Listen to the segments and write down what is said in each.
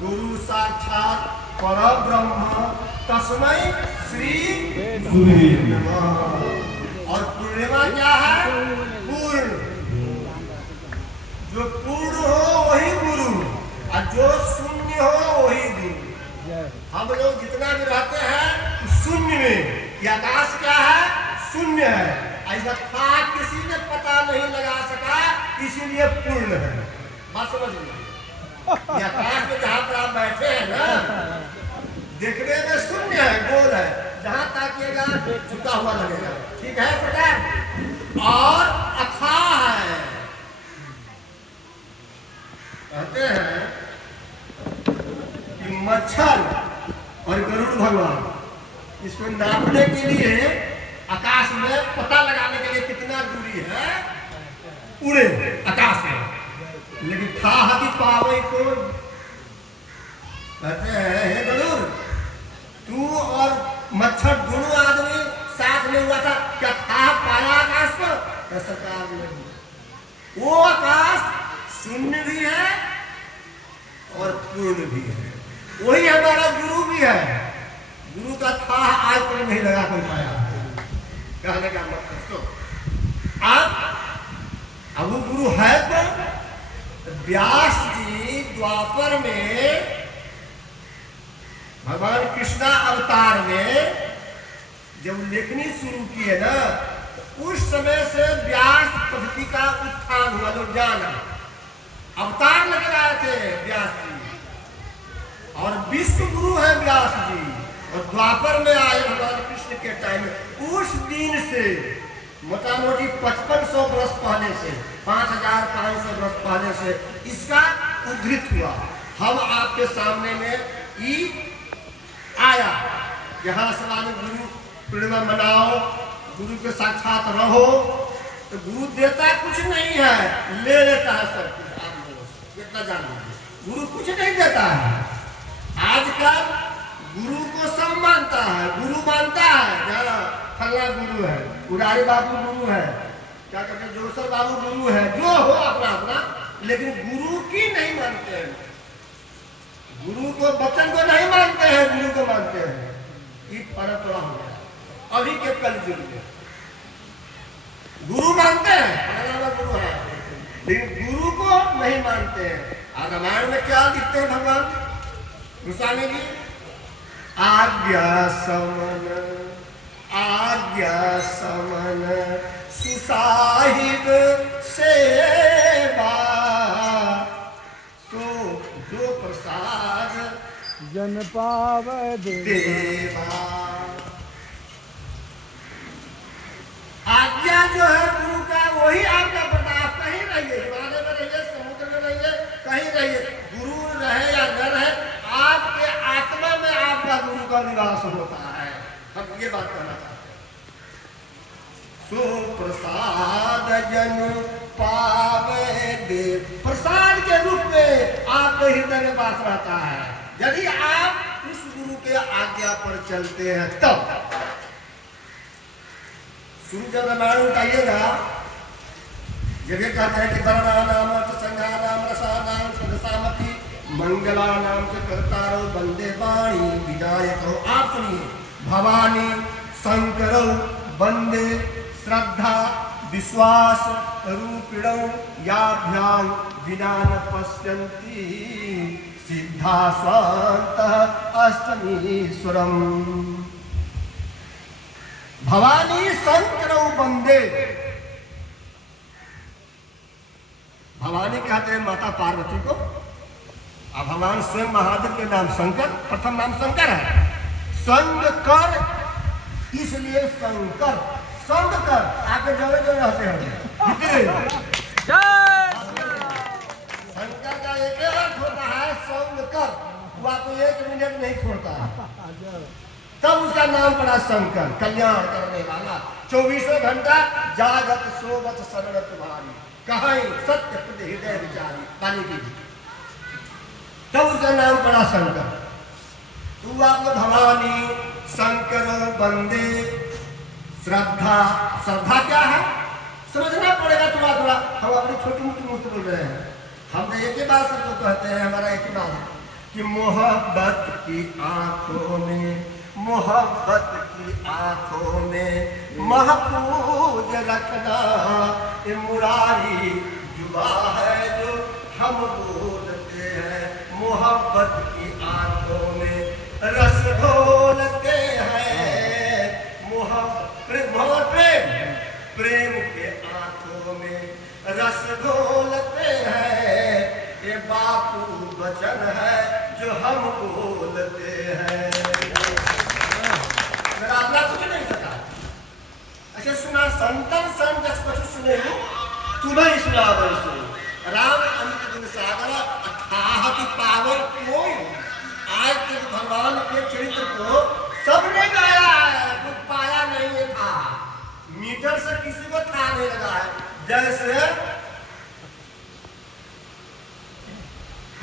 गुरु साक्षात परब्रह्म तस्मै श्री नमः। और पूर्णिमा क्या है? पूर्ण। जो पूर्ण हो वही गुरु और जो शून्य हो वही गुरु। हम लोग जितना भी रहते हैं शून्य में, ये आकाश क्या है? शून्य है। ऐसा था किसी ने पता नहीं लगा सका, इसीलिए पूर्ण है। बात समझ लीजिए। आकाश में जहाँ पर आप बैठे हैं ना, देखने में शून्य है, गोल है, जहाँ ताकिएगा झुका हुआ लगेगा। ठीक है प्रकार? और अथाह है। कहते हैं कि मच्छर और गरुड़ भगवान इसको नापने के लिए, आकाश में पता लगाने के लिए कितना दूरी है, उड़े आकाश में, लेकिन था कि पावे को। कहते हैं हे गरुड़, तू और मच्छर दोनों आदमी साथ में हुआ था, क्या था पाया आकाश को? सरकार नहीं। वो आकाश शून्य भी है और पूर्ण भी है। वही हमारा गुरु भी है। गुरु का था आज तक नहीं लगा कोई पाया। कहने का मतलब तो अब वो गुरु है तो व्यास जी द्वापर में, भगवान कृष्णा अवतार में जब लेखनी शुरू की है ना, उस समय से व्यास पद्धति का उत्थान हुआ। लोग जाना अवतार लेकर आए थे व्यास जी, और विश्व गुरु है व्यास जी, और द्वापर में आए भगवान कृष्ण के टाइम में। उस दिन से मोटा मोटी 5500 वर्ष पहले से, 5500 वर्ष पहले से इसका उद्धृत हुआ। हम आपके सामने में ही आया। यहाँ सवाल गुरु पूर्णिमा मनाओ, गुरु के साक्षात रहो, तो गुरु देता कुछ नहीं है, ले लेता है सब कुछ। आप लोग इतना जान लीजिए, गुरु कुछ नहीं देता है। आजकल गुरु को सब मानता है, गुरु मानता है फला गुरु है, उरारी बाबू गुरु है, क्या कहते हैं जोसर बाबू गुरु है, जो हो अपना अपना, लेकिन गुरु की नहीं मानते हैं। गुरु को बच्चन को नहीं मानते हैं, गुरु को मानते हैं। ये परंपरा हो गया अभी के कलयुग में। गुरु मानते हैं, गुरु है, लेकिन गुरु को नहीं मानते हैं। रामायण में क्या लिखते हैं भगवान गोस्वामी जी? आज्ञा समन सुसाहिब सेवा, सो जो प्रसाद जन पाव देवा। आज्ञा जो है गुरु का, वही आपका प्रताप। कहीं रहिए, हिमालय में रहिए, समुद्र में रहिए, कहीं रहिए, गुरु रहे या न रहे, आपके आत्मा में आपका गुरु का निवास होता है। हम ये बात कहना चाहते हैं। सो प्रसाद जन पावे दे, प्रसाद के रूप में आपके हृदय में वास रहता है। यदि आप उस गुरु के आज्ञा पर चलते हैं तब। शुरू जब रामायण उठाइएगा, जगह कहते हैं कि वर्णा नाम संज्ञा नाम रसा नाम सदसामति मंगला नाम से करतारो बंदे वाणी विनायको। आप सुनिए, भवानी शंकरो वंदे श्रद्धा विश्वास रूपिणौ याभ्यां विना न पश्यन्ति सिद्धा स्वांतः अष्टमीश्वरम्। भवानी शंकरो वंदे। भवानी कहते हैं माता पार्वती को, और भगवान स्वयं महादेव के नाम शंकर, प्रथम नाम शंकर है। शंकर इसलिए शंकर, शंकर आके जोड़े जोड़े रहते हैं। शंकर का एक अर्थ होता है शंकर, वो आपको 1 मिनट नहीं छोड़ता है, तब उसका नाम पड़ा शंकर, कल्याण करने वाला। 24 घंटा जागत सोवत शरण तुम्हारी, कहीं सत्य प्रति हृदय विचारी, पानी की, तब उसका नाम पड़ा शंकर। तू आपको भवानी शंकर वंदे श्रद्धा। श्रद्धा क्या है समझना पड़ेगा थोड़ा थोड़ा। हम अपनी छोटी मोटी मुझसे बोल रहे हैं, हम तो एक ही बात सबको कहते हैं, हमारा एक ही बात है कि मोहब्बत की आंखों में, मोहब्बत की आंखों में महफूज रखना, ये मुरारी जुबा है जो हम बोलते हैं। मोहब्बत की आंखों में रस घोलते हैं, प्रेम के आंखों में रस घोलते हैं। ये बापू वचन है जो हम बोलते हैं। मेरा अपना कुछ नहीं सका ऐसे सुना संतन सन जस कुछ सुने हो तुम्हें सुना बरसो राम अमित गुण सागर अथाह की पावर क्यों। आज तक भगवान के चरित्र को सबने गाया है, कुछ पाया नहीं था, मीटर से किसी को था नहीं लगा है। जैसे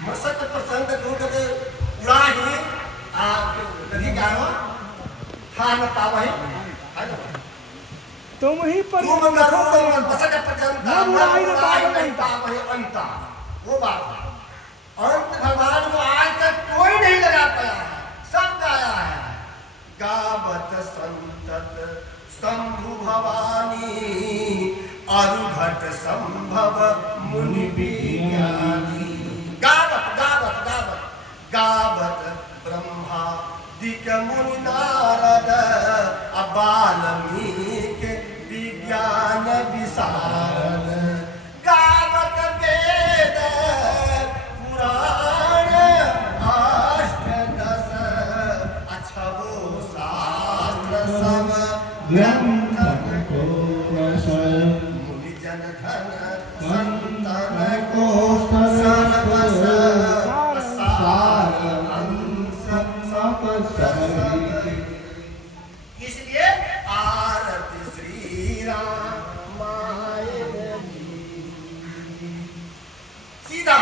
मसक प्रसंग दूर के उड़ा ही कभी गावा था न पावा ही है ना। तुम ही पर तुम करो मसक प्रसंग नहीं पावा ही अंत वो बात है। अंत भगवान को आज तक कोई नहीं लगा पाया है, सब गाया है। गावत संतत शंभु भवानी अरुघट संभव मुनि विज्ञानी। गावत गावत गावत गावत ब्रह्मा दिक मुनि नारद बाल्मीकि विज्ञान विशारद। गावत वेद पुराण अष्टदश अछबो शास्त्र सब ग्रंथन को मुनि जन धन संतन को सर्वस सार अंश सब इसलिए आरती श्री राम सीधा।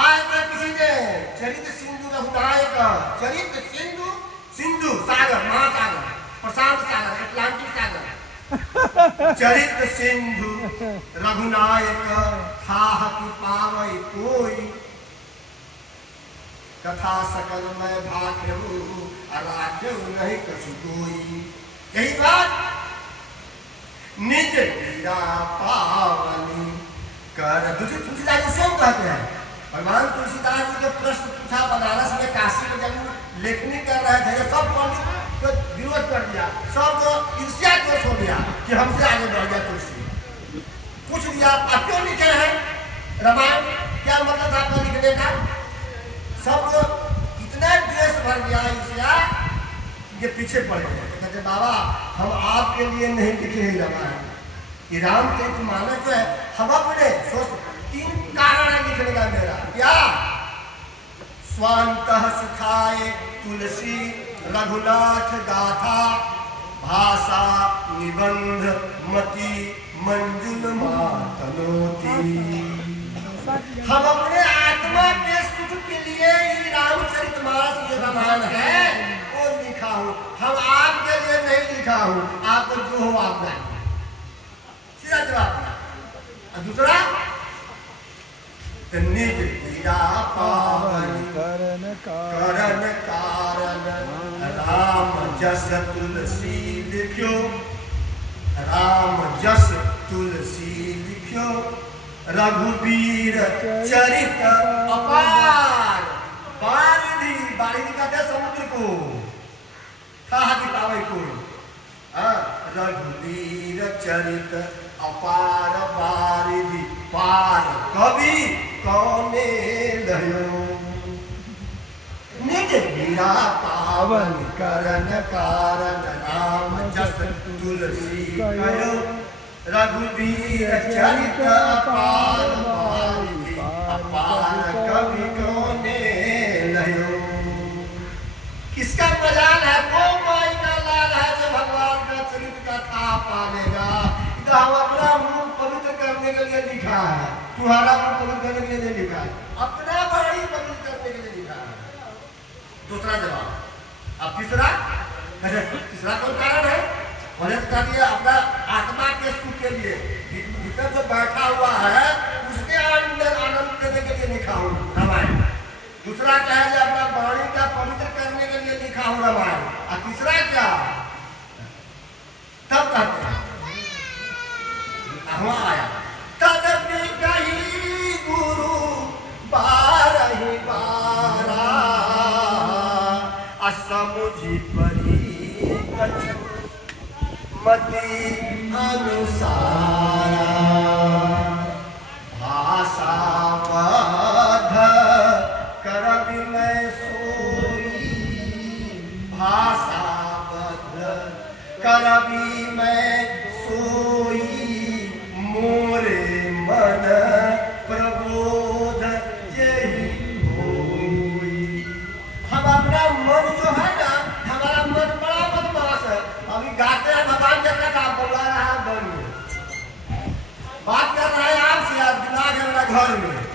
आज तक किसी ने चरित्र सिंधु रघुनाय का चरित्र सिंधु सिंधु सागर महासागर प्रशांत सागर अटलांटिक सागर चरित्र सिंधु रघुनायक थाह की पावई कोई। कथा सकल मैं भाग्यऊ अराध्यऊ नहीं कछु कोई। यही बात निज लीला पावनी कर दूसरी तुलसीदास जी स्वयं कहते हैं। भगवान तुलसीदास जी के प्रश्न पूछा बनारस में काशी में जब लेखनी कर रहे थे, सब पंडित को विरोध कर दिया, सब ईर्ष्या दोष हो गया कि हमसे आगे बढ़ गया तुलसी। पूछ दिया आप क्यों लिखे हैं रामायण, क्या मतलब था आपका लिखने का। सब इतना द्वेष भर गया ईर्ष्या ये पीछे पड़ गए। कहते बाबा हम आपके लिए नहीं लिखे ही रामायण, ये रामचरित मानस जो है हम अपने सोच 3 कारण है लिखने का मेरा। क्या स्वांतः सुखाए तुलसी रघुनाथ गाथा भाषा निबंध मति मंजुल मातनोती। हम अपने आत्मा के सुख के लिए ही रामचरितमानस ये रामायण है वो लिखा हूं, हम आपके लिए नहीं लिखा हूं, आपको जो हो आप जाए। सीधा जवाब। दूसरा निज लीला पावन करण कारण राम जस तुलसी लिख्यो, राम जस तुलसी लिख्यो रघुवीर चरित अपार। बारिधि बारिधि कहते समुद्र को की पावे को। रघुवीर चरित अपार बारिधि पार कवि कौने लयो। निज लीला पावन करण कारण राम जस तुलसी कयो रघुवीर चरित अपार बारिधि अपार कवि कौने लयो। किसका मजाल है, वो कोई का लाल है जो भगवान का चरित्र का था पालेगा। हम अपना मुंह पवित्र करने के लिए लिखा है, तुम्हारा मुंह पवित्र करने के लिए नहीं लिखा है, अपना बड़ी पवित्र करने के लिए लिखा है। दूसरा जवाब। अब तीसरा कौन कारण है, कह दिया अपना आत्मा के सुख के लिए भीतर जो बैठा हुआ है उसके अंदर आनंद देने के लिए लिखा हूं रामायण। दूसरा क्या है जो अपना वाणी का पवित्र करने के लिए लिखा हो रामायण, और तीसरा क्या तब कहते हैं वहां आया तदपि कही गुरु बारहि बारा असमुझि परी कछु मति अनुसारा भाषा बध कर विनय सोई भाषा बध कर विनय सोई मोरे मन प्रबोध यही होई। हम अपना मन जो है ना, हमारा मन बड़ा बदमाश है। अभी गाते हैं भगवान जब तक आप बोला रहा है बन बात कर रहा है आपसे, आप दिमाग है मेरा घर में